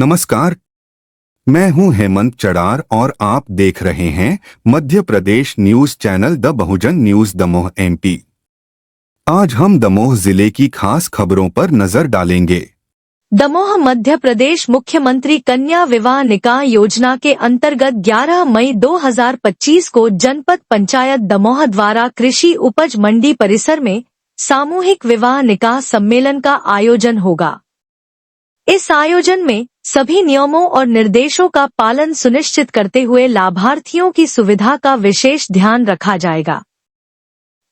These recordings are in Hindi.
नमस्कार, मैं हूं हेमंत चड़ार और आप देख रहे हैं Madhya Pradesh news channel the Bahujan news Damoh MP। आज हम दमोह जिले की खास खबरों पर नजर डालेंगे। दमोह मध्य प्रदेश मुख्यमंत्री कन्या विवाह निकाह योजना के अंतर्गत 11 मई 2025 को जनपद पंचायत दमोह द्वारा कृषि उपज मंडी परिसर में सामूहिक विवाह निकाह सम्मेलन का आयोजन होगा। इस आयोजन में सभी नियमों और निर्देशों का पालन सुनिश्चित करते हुए लाभार्थियों की सुविधा का विशेष ध्यान रखा जाएगा।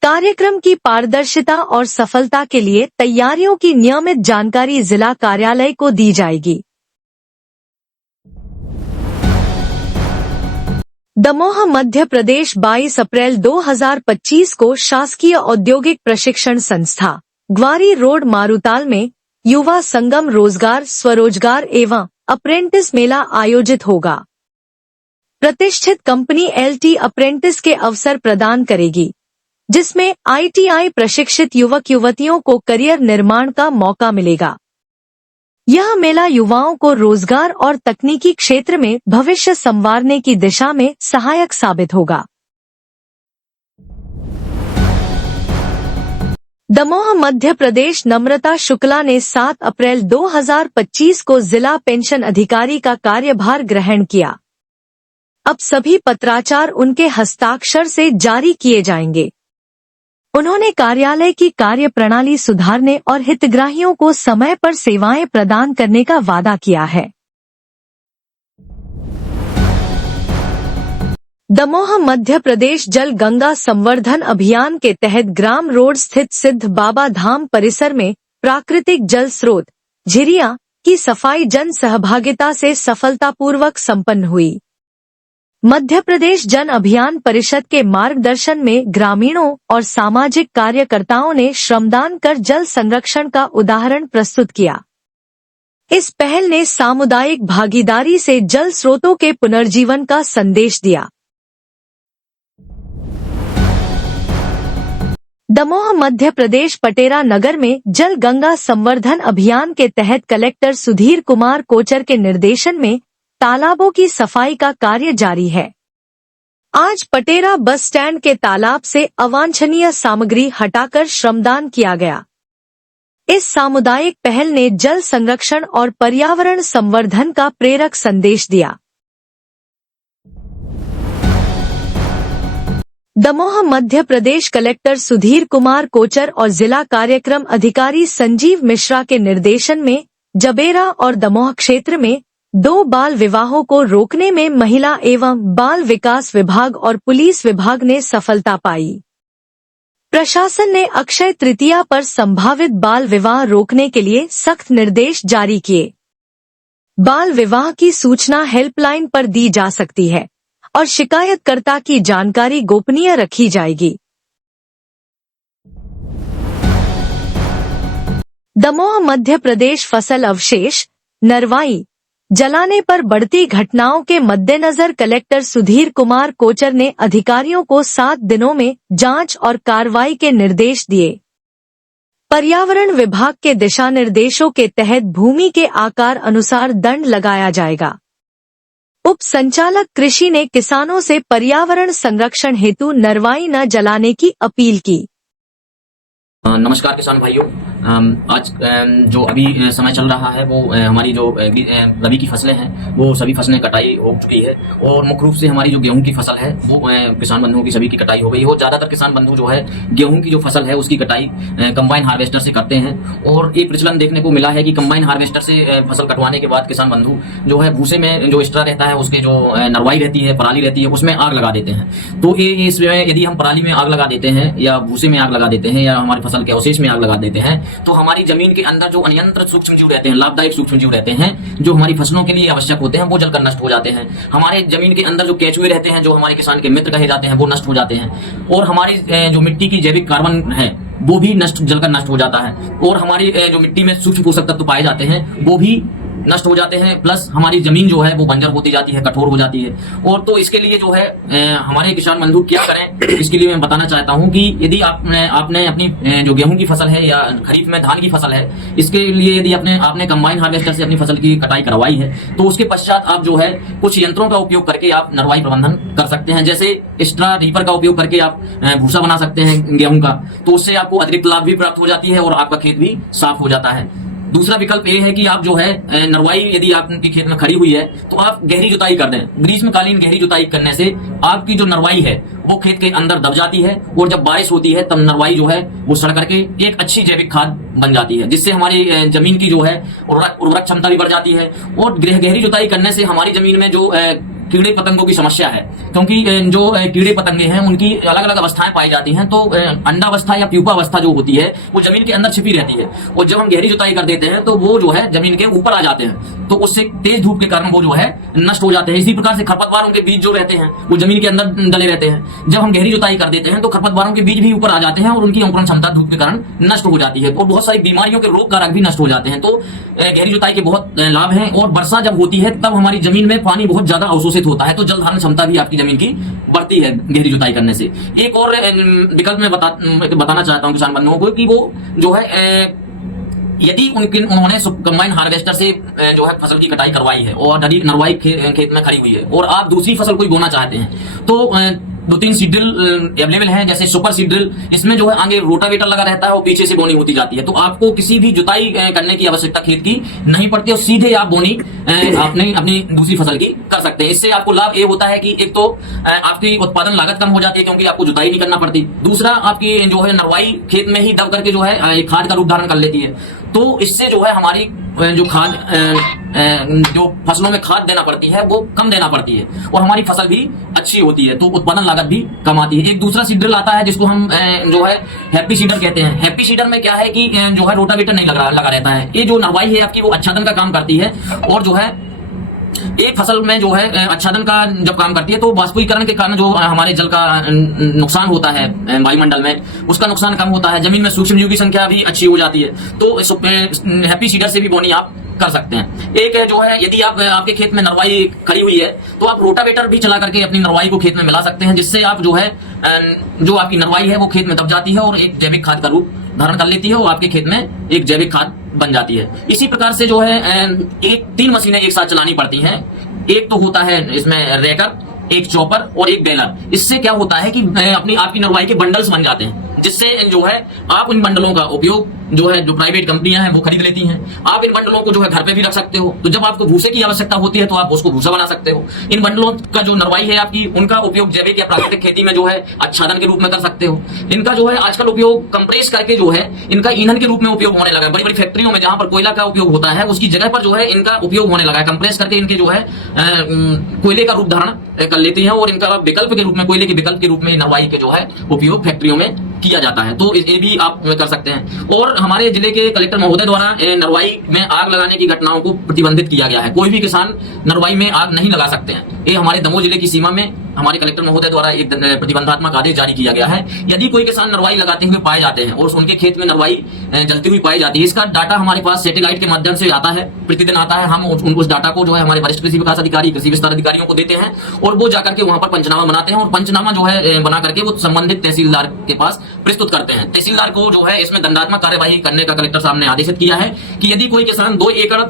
कार्यक्रम की पारदर्शिता और सफलता के लिए तैयारियों की नियमित जानकारी जिला कार्यालय को दी जाएगी। दमोह मध्य प्रदेश 22 अप्रैल 2025 को शासकीय औद्योगिक प्रशिक्षण संस्था ग्वारी रोड मारूताल में युवा संगम रोजगार स्वरोजगार एवं अप्रेंटिस मेला आयोजित होगा। प्रतिष्ठित कंपनी LT अप्रेंटिस के अवसर प्रदान करेगी, जिसमें ITI प्रशिक्षित युवक युवतियों को करियर निर्माण का मौका मिलेगा। यह मेला युवाओं को रोजगार और तकनीकी क्षेत्र में भविष्य संवारने की दिशा में सहायक साबित होगा। दमोह मध्य प्रदेश नम्रता शुक्ला ने 7 अप्रैल 2025 को जिला पेंशन अधिकारी का कार्यभार ग्रहण किया। अब सभी पत्राचार उनके हस्ताक्षर से जारी किए जाएंगे। उन्होंने कार्यालय की कार्य प्रणाली सुधारने और हितग्राहियों को समय पर सेवाएं प्रदान करने का वादा किया है। दमोह मध्य प्रदेश जल गंगा संवर्धन अभियान के तहत ग्राम रोड स्थित सिद्ध बाबा धाम परिसर में प्राकृतिक जल स्रोत झिरिया की सफाई जन सहभागिता से सफलतापूर्वक संपन्न हुई। मध्य प्रदेश जन अभियान परिषद के मार्गदर्शन में ग्रामीणों और सामाजिक कार्यकर्ताओं ने श्रमदान कर जल संरक्षण का उदाहरण प्रस्तुत किया। इस पहल ने सामुदायिक भागीदारी से जल स्रोतों के पुनर्जीवन का संदेश दिया। दमोह मध्य प्रदेश पटेरा नगर में जल गंगा संवर्धन अभियान के तहत कलेक्टर सुधीर कुमार कोचर के निर्देशन में तालाबों की सफाई का कार्य जारी है। आज पटेरा बस स्टैंड के तालाब से अवांछनीय सामग्री हटाकर श्रमदान किया गया। इस सामुदायिक पहल ने जल संरक्षण और पर्यावरण संवर्धन का प्रेरक संदेश दिया। दमोह मध्य प्रदेश कलेक्टर सुधीर कुमार कोचर और जिला कार्यक्रम अधिकारी संजीव मिश्रा के निर्देशन में जबेरा और दमोह क्षेत्र में 2 बाल विवाहों को रोकने में महिला एवं बाल विकास विभाग और पुलिस विभाग ने सफलता पाई। प्रशासन ने अक्षय तृतीया पर संभावित बाल विवाह रोकने के लिए सख्त निर्देश जारी किए। बाल विवाह की सूचना हेल्पलाइन पर दी जा सकती है और शिकायतकर्ता की जानकारी गोपनीय रखी जाएगी। दमोह मध्य प्रदेश फसल अवशेष नरवाई जलाने पर बढ़ती घटनाओं के मद्देनजर कलेक्टर सुधीर कुमार कोचर ने अधिकारियों को 7 दिनों में जांच और कार्रवाई के निर्देश दिए। पर्यावरण विभाग के दिशा निर्देशों के तहत भूमि के आकार अनुसार दंड लगाया जाएगा। उप संचालक कृषि ने किसानों से पर्यावरण संरक्षण हेतु नरवाई न जलाने की अपील की। नमस्कार किसान भाइयों, आज जो अभी समय चल रहा है वो हमारी जो रबी की फसलें हैं वो सभी फसलें कटाई हो चुकी है और मुख्य रूप से हमारी जो गेहूं की फसल है वो किसान बंधुओं की सभी की कटाई हो गई है। ज्यादातर किसान बंधु जो है गेहूं की जो फसल है उसकी कटाई कंबाइन हार्वेस्टर से करते हैं और एक प्रचलन देखने को मिला है कि कंबाइन हार्वेस्टर से फसल कटवाने के बाद किसान बंधु जो है भूसे में जो एक्स्ट्रा रहता है उसके जो नरवाई रहती है पराली रहती है उसमें आग लगा देते हैं। तो इसमें यदि हम पराली में आग लगा देते हैं या भूसे में आग लगा देते हैं या हमारी फसल के अवशेष में आग लगा देते हैं तो हमारी जमीन के अंदर जो अनियंत्रित सूक्ष्म जीव रहते हैं, लाभदायक सूक्ष्म जीव रहते हैं जो हमारी फसलों के लिए आवश्यक होते हैं, वो जलकर नष्ट हो जाते हैं। हमारे जमीन के अंदर जो केचुए रहते हैं जो हमारे किसान के मित्र कहे जाते हैं वो नष्ट हो जाते हैं और हमारी जो मिट्टी की जैविक कार्बन है वो भी जलकर नष्ट हो जाता है और हमारी जो मिट्टी में सूक्ष्म पोषक तत्व पाए जाते हैं वो भी नष्ट हो जाते हैं, प्लस हमारी जमीन जो है वो बंजर होती जाती है, कठोर हो जाती है। और तो इसके लिए जो है हमारे किसान बंधु क्या करें, इसके लिए मैं बताना चाहता हूं कि यदि आपने अपनी जो गेहूं की फसल है या खरीफ में धान की फसल है, इसके लिए यदि आपने कंबाइन हार्वेस्टर से अपनी फसल की कटाई करवाई है, तो उसके पश्चात आप जो है कुछ यंत्रों का उपयोग करके आप नरवाई प्रबंधन कर सकते हैं। जैसे एक्स्ट्रा रीपर का उपयोग करके आप भूसा बना सकते हैं गेहूं का, तो उससे आपको अतिरिक्त लाभ भी प्राप्त हो जाती है और आपका खेत भी साफ हो जाता है। दूसरा विकल्प ये है कि आप जो है नरवाई यदि आपकी खेत में खड़ी हुई है तो आप गहरी जुताई कर दें। ग्रीष्मकालीन गहरी जुताई करने से आपकी जो नरवाई है वो खेत के अंदर दब जाती है, और जब बारिश होती है तब नरवाई जो है वो सड़ करके एक अच्छी जैविक खाद बन जाती है, जिससे हमारी जमीन की जो है उर्वरक क्षमता भी बढ़ जाती है। और गहरी जुताई करने से हमारी जमीन में जो कीड़े पतंगों की समस्या है, क्योंकि जो कीड़े पतंगे हैं उनकी अलग अलग अवस्थाएं पाई जाती हैं, तो अंडावस्था या प्यूपा अवस्था जो होती है वो जमीन के अंदर छिपी रहती है, और जब हम गहरी जुताई कर देते हैं तो वो जो है जमीन के ऊपर आ जाते हैं, तो उससे तेज धूप के कारण वो जो है नष्ट हो जाते हैं। इसी प्रकार से खरपतवारों के बीज जो रहते हैं वो जमीन के अंदर डले रहते हैं, जब हम गहरी जुताई कर देते हैं तो खरपतवारों के बीज भी ऊपर आ जाते हैं और उनकी अंकुरण क्षमता धूप के कारण नष्ट हो जाती है, और बहुत सारी बीमारियों के रोग कारक भी नष्ट हो जाते हैं। तो गहरी जुताई के बहुत लाभ हैं। और वर्षा जब होती है तब हमारी जमीन में पानी बहुत ज्यादा अवशोषित होता है, तो जल धारण क्षमता भी आपकी जमीन की बढ़ती है गहरी जुताई करने से। एक और विकल्प मैं बताना चाहता हूं किसान बंधुओं को कि वो जो है यदि उन्होंने कंबाइन हार्वेस्टर से जो है फसल की कटाई करवाई है और नरवाई खेत में खड़ी हुई है और आप दूसरी फसल कोई बोना चाहते हैं, तो 2-3 सीड ड्रिल अवेलेबल है, जैसे सुपर सीड ड्रिल। इसमें जो है आगे रोटावेटर लगा रहता है और पीछे से बोनी होती जाती है, तो आपको किसी भी जुताई करने की आवश्यकता खेत की नहीं पड़ती और सीधे आप बोनी आपने अपनी दूसरी फसल की कर सकते हैं। इससे आपको लाभ ये होता है कि एक तो आपकी उत्पादन लागत कम हो जाती है क्योंकि आपको जुताई नहीं करना पड़ती, दूसरा आपकी जो है नरवाई खेत में ही दब करके जो है खाद का रूप धारण कर लेती है, तो इससे जो है हमारी जो खाद जो फसलों में खाद देना पड़ती है वो कम देना पड़ती है और हमारी फसल भी अच्छी होती है, तो उत्पादन लागत भी कम आती है। एक दूसरा सीडर आता है जिसको हम जो है हैप्पी सीडर कहते हैं। हैप्पी सीडर में क्या है कि जो है रोटावेटर नहीं लगा रहता है, ये जो नरवाई है आपकी वो आच्छादन का काम करती है, और जो है एक फसल में जो है आच्छादन का जब काम करती है तो वाष्पीकरण के कारण जो हमारे जल का नुकसान होता है वायुमंडल में, उसका नुकसान कम होता है, जमीन में सूक्ष्मजीव की संख्या भी अच्छी हो जाती है, तो हैप्पी सीडर से भी बोनी आप कर सकते हैं। एक जो है यदि आपके खेत में नरवाई खड़ी हुई है तो आप रोटावेटर भी चला करके अपनी नरवाई को खेत में मिला सकते हैं, जिससे आप जो है जो आपकी नरवाई है वो खेत में दब जाती है और एक जैविक खाद का रूप धारण कर लेती है और आपके खेत में एक जैविक खाद बन जाती है। इसी प्रकार से जो है 3 मशीनें एक साथ चलानी पड़ती हैं। एक तो होता है इसमें रेकर, एक चॉपर और एक बेलर। इससे क्या होता है कि आपकी नरवाई के बंडल्स बन जाते हैं, जिससे जो है आप उन बंडलों का उपयोग जो है जो प्राइवेट कंपनियां हैं वो खरीद लेती हैं। आप इन बंडलों को जो है घर पे भी रख सकते हो, तो जब आपको भूसे की आवश्यकता होती है तो आप उसको भूसा बना सकते हो। इन बंडलों का जो नरवाई है आपकी, उनका उपयोग जैविक या प्राकृतिक खेती में जो है आच्छादन के रूप में कर सकते हो। इनका जो है आजकल उपयोग कंप्रेस करके जो है इनका ईंधन के रूप में उपयोग होने लगा है। बड़ी बड़ी फैक्ट्रियों में जहां पर कोयला का उपयोग होता है उसकी जगह पर जो है इनका उपयोग होने लगा है। कंप्रेस करके इनके जो है कोयले का रूप धारण कर लेती है और इनका विकल्प के रूप में, कोयले के विकल्प के रूप में नरवाई के जो है उपयोग फैक्ट्रियों में किया जाता है, तो ये भी आप कर सकते हैं। और हमारे जिले के कलेक्टर महोदय द्वारा नरवाई में आग लगाने की घटनाओं को प्रतिबंधित किया गया है। कोई भी किसान नरवाई में आग नहीं लगा सकते हैं। ये हमारे दमोह जिले की सीमा में हमारे कलेक्टर महोदय द्वारा एक प्रतिबंधात्मक आदेश जारी किया गया है। यदि कोई किसान नरवाई लगाते हुए पाए जाते हैं और उनके खेत में नरवाई जलती हुई पाई जाती है, इसका डाटा हमारे पास सैटेलाइट के माध्यम से आता है, प्रतिदिन आता है। हम उस डाटा को जो है हमारे वरिष्ठ कृषि विकास अधिकारी, कृषि विस्तार अधिकारियों को देते हैं और वो जाकर के वहां पर पंचनामा बनाते हैं और पंचनामा जो है बना करके वो संबंधित तहसीलदार के पास प्रस्तुत करते हैं। तहसीलदार को जो है इसमें दंडात्मक कार्यवाही करने का कलेक्टर साहब ने आदेशित किया है कि यदि कोई किसान 2 एकड़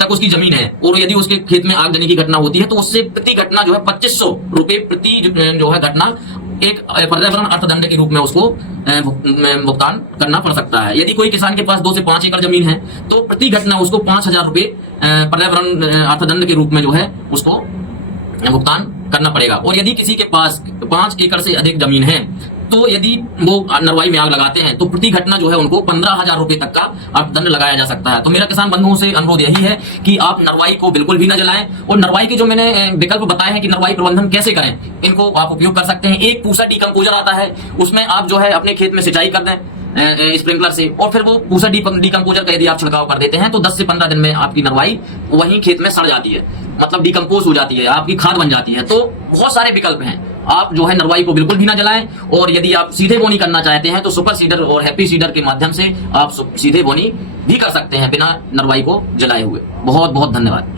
तक उसकी जमीन है और यदि उसके खेत में आग लगने की घटना होती है तो उससे प्रति घटना जो है 2500 रुपए प्रति जो है घटना एक पर्यावरण अर्थदंड के रूप में उसको भुगतान करना पड़ सकता है। यदि कोई किसान के पास 2 से 5 एकड़ जमीन है तो प्रति घटना उसको 5000 रुपए पर्यावरण अर्थदंड के रूप में जो है उसको भुगतान करना पड़ेगा। और यदि किसी के पास 5 एकड़ से अधिक जमीन है तो यदि वो नरवाई में आग लगाते हैं तो प्रति घटना जो है उनको 15,000 रुपए तक का अर्थदंड लगाया जा सकता है। तो मेरा किसान बंधुओं से अनुरोध यही है कि आप नरवाई को बिल्कुल भी न जलाएं और नरवाई के जो मैंने विकल्प बताए हैं कि नरवाई प्रबंधन कैसे करें, इनको आप उपयोग कर सकते हैं। एक पूसा डीकंपोजर आता है, उसमें आप जो है अपने खेत में सिंचाई कर दें स्प्रिंकलर से और फिर वो पूसा डीकंपोजर का यदि आप छिड़काव कर देते हैं तो 10 से 15 दिन में आपकी नरवाई वहीं खेत में सड़ जाती है, मतलब डीकंपोज हो जाती है, आपकी खाद बन जाती है। तो बहुत सारे विकल्प हैं, आप जो है नरवाई को बिल्कुल भी ना जलाएं। और यदि आप सीधे बोनी करना चाहते हैं तो सुपर सीडर और हैप्पी सीडर के माध्यम से आप सीधे बोनी भी कर सकते हैं बिना नरवाई को जलाए हुए। बहुत बहुत धन्यवाद।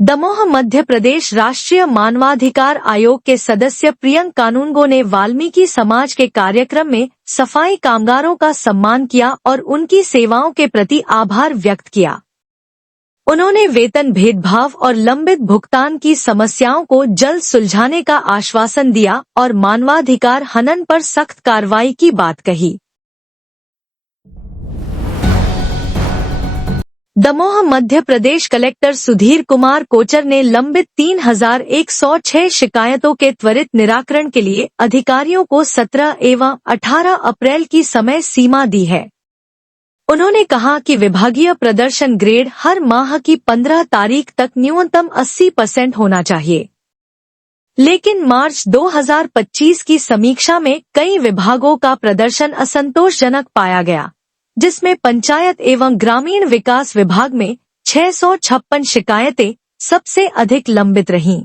दमोह मध्य प्रदेश राष्ट्रीय मानवाधिकार आयोग के सदस्य प्रियंक कानूनगो ने वाल्मीकि समाज के कार्यक्रम में सफाई कामगारों का सम्मान किया और उनकी सेवाओं के प्रति आभार व्यक्त किया। उन्होंने वेतन भेदभाव और लंबित भुगतान की समस्याओं को जल्द सुलझाने का आश्वासन दिया और मानवाधिकार हनन पर सख्त कार्रवाई की बात कही। दमोह मध्य प्रदेश कलेक्टर सुधीर कुमार कोचर ने लंबित 3106 शिकायतों के त्वरित निराकरण के लिए अधिकारियों को 17 एवं 18 अप्रैल की समय सीमा दी है। उन्होंने कहा कि विभागीय प्रदर्शन ग्रेड हर माह की 15 तारीख तक न्यूनतम 80% होना चाहिए। लेकिन मार्च 2025 की समीक्षा में कई विभागों का प्रदर्शन असंतोषजनक पाया गया, जिसमें पंचायत एवं ग्रामीण विकास विभाग में 656 शिकायतें सबसे अधिक लंबित रहीं।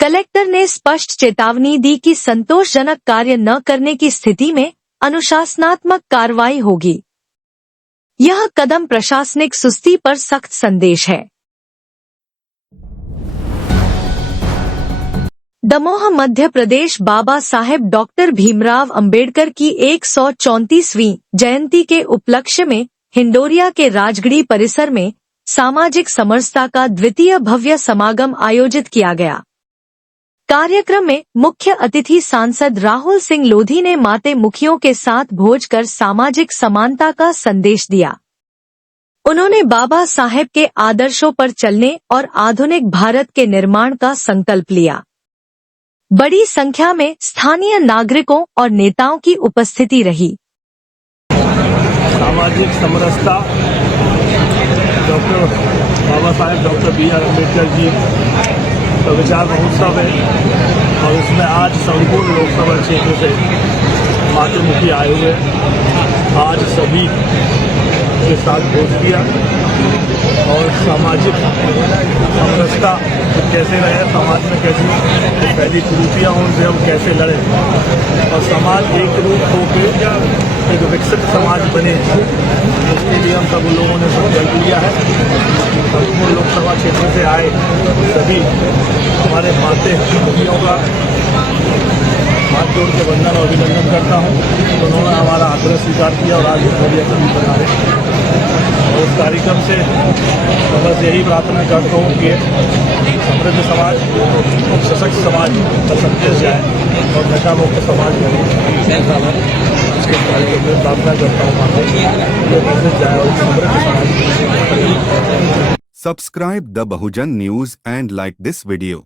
कलेक्टर ने स्पष्ट चेतावनी दी कि संतोषजनक कार्य न करने की स्थिति में अनुशासनात्मक कार्रवाई होगी। यह कदम प्रशासनिक सुस्ती पर सख्त संदेश है। दमोह मध्य प्रदेश बाबा साहेब डॉक्टर भीमराव अंबेडकर की 134वीं जयंती के उपलक्ष्य में हिंडोरिया के राजगढ़ी परिसर में सामाजिक समरसता का द्वितीय भव्य समागम आयोजित किया गया। कार्यक्रम में मुख्य अतिथि सांसद राहुल सिंह लोधी ने माते मुखियों के साथ भोज कर सामाजिक समानता का संदेश दिया। उन्होंने बाबा साहेब के आदर्शों पर चलने और आधुनिक भारत के निर्माण का संकल्प लिया। बड़ी संख्या में स्थानीय नागरिकों और नेताओं की उपस्थिति रही। सामाजिक समरसता doctor Baba Saheb doctor B.R. Ambedkar ji का विचार महोत्सव है और इसमें आज संपूर्ण लोकसभा क्षेत्र से माते मुखी आए हुए आज सभी के साथ भोज किया और सामाजिक समरसता कैसे रहे, समाज में कैसी पहली कुरीतियाँ हों उनसे हम कैसे लड़ें और समाज एक रूप होकर एक विकसित समाज बने, इसके लिए हम सब लोगों ने संकल्प लिया है। संपूर्ण लोकसभा क्षेत्र से आए सभी हमारे माते मुखियों का हाथ जोड़ के वंदन और अभिनंदन करता हूँ। उन्होंने हमारा आग्रह स्वीकार किया और आज सभी सभी बना रहे और इस कार्यक्रम से बस यही प्रार्थना करता हूँ कि समृद्ध समाज, सशक्त समाज का संदेश जाए और नशा मुक्त समाज बने। इसके कार्यक्रम में प्रार्थना करता हूँ माता मैसेज जाए और समृद्ध समाज। Subscribe the Bahujan News and like this video.